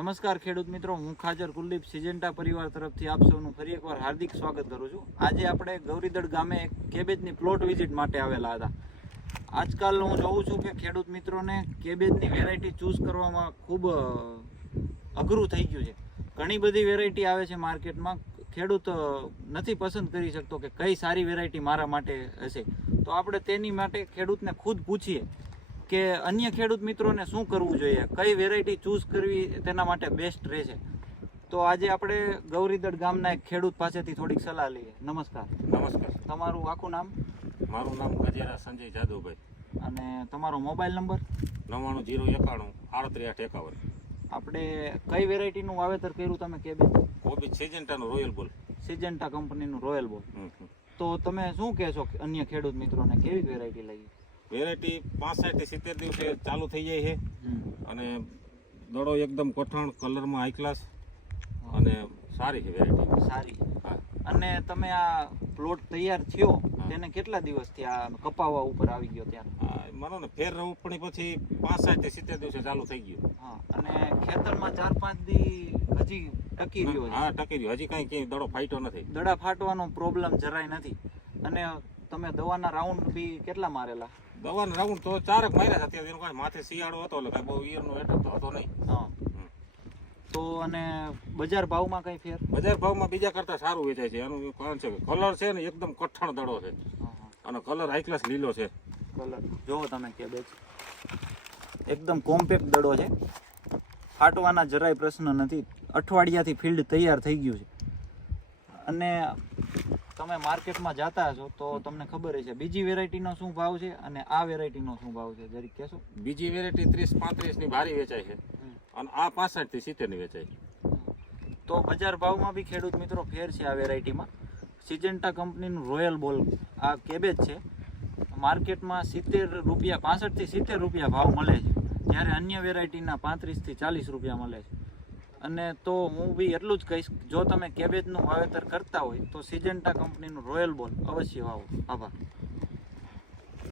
નમસ્કાર ખેડૂત મિત્રો, હું ખાજર કુલદીપ સિજન્ટા પરિવાર તરફથી આપ સૌનું ફરી એકવાર હાર્દિક સ્વાગત કરું છું. આજે આપણે ગૌરીદળ ગામે એક કેબેજની પ્લોટ વિઝિટ માટે આવેલા હતા. આજકાલ હું જોઉં છું કે ખેડૂત મિત્રોને કેબેજની વેરાયટી ચૂઝ કરવામાં ખૂબ અઘરું થઈ ગયું છે. ઘણી બધી વેરાયટી આવે છે માર્કેટમાં, ખેડૂત નથી પસંદ કરી શકતો કે કઈ સારી વેરાયટી મારા માટે હશે. તો આપણે તેની માટે ખેડૂતને ખુદ પૂછીએ કે અન્ય ખેડૂત મિત્રોને શું કરવું જોઈએ, કઈ વેરાયટી ચૂઝ કરવી તેના માટે બેસ્ટ રહેશે. તો આજે આપણે ગૌરીદળ ગામના એક ખેડૂત પાસેથી થોડીક સલાહ લઈએ. નમસ્કાર. નમસ્કાર. તમારું આખું નામ? મારું નામ ગજેરા સંજય જાદવભાઈ. અને તમારો મોબાઈલ નંબર? 9991 3851. આપણે કઈ વેરાયટીનું વાવેતર કર્યું તમે કેબેજ? કોબીજ સિજન્ટાનો રોયલ બોલ. સિજન્ટા કંપનીનું રોયલ બોલ. તો તમે શું કહેશો અન્ય ખેડૂત મિત્રોને કેવી વેરાયટી લઈ? વેરાયટી 65 થી 70 દિવસે ચાલુ થઈ જાય છે અને દડો એકદમ કઠણ, કલરમાં હાઈ ક્લાસ અને સારી છે વેરાયટી. સારી. હા. અને તમે આ પ્લોટ તૈયાર થયો તેને કેટલા દિવસથી આ કપાવા ઉપર આવી ગયો ત્યાં? માનો ને ફેર રોપણી પછી 65 થી 70 દિવસે ચાલુ થઈ ગયું. હા. અને ખેતરમાં 4-5 દી હજી ટકી રહ્યો છે? હા, ટકી રહ્યો. હજી કઈ દડો ફાટ્યો નથી. દડા ફાટવાનો પ્રોબ્લેમ જરાય નથી. અને તમે દવાના રાઉન્ડ બી કેટલા મારેલા? દવાના રાઉન્ડ તો 4 માર્યા હતા. એનું કાંઈ માથે શિયાળો હતો એટલે કાંઈ બહુ ઈયરનો એટક તો હતો નહીં. હા. તો અને બજાર ભાવમાં કઈ ફેર? બજાર ભાવમાં બીજા કરતા સારું વેચાય છે. એનું કારણ છે કે કલર છે ને એકદમ કઠણ દડો છે અને કલર હાઈ ક્લાસ લીલો છે. કલર જોવો તમે કેબેજ એકદમ કોમ્પેક્ટ દડો છે, ફાટવાના જરાય પ્રશ્ન નથી. અઠવાડિયાથી ફિલ્ડ તૈયાર થઈ ગયું છે. અને તમે માર્કેટમાં જતા હશો તો તમને ખબર હશે બીજી વેરાયટીનો શું ભાવ છે અને આ વેરાયટીનો શું ભાવ છે, જરીક કહેશો? બીજી વેરાયટી 30-35 ની ભારી વેચાય છે અને આ 65 થી 70 ની વેચાય. તો બજાર ભાવમાં બી ખેડૂત મિત્રો ફેર છે આ વેરાયટીમાં. સિજન્ટા કંપનીનું રોયલ બોલ આ કેબેજ છે. માર્કેટમાં 70 રૂપિયા, 65 થી 70 રૂપિયા ભાવ મળે છે, જ્યારે અન્ય વેરાયટીના 35 થી 40 રૂપિયા મળે છે. અને તો હું બી એટલું જ કહીશ, જો તમે કેબેજનું વાવેતર કરતા હોય તો સિજન્ટા કંપનીનું રોયલ બોલ અવશ્ય વાવો. આભાર.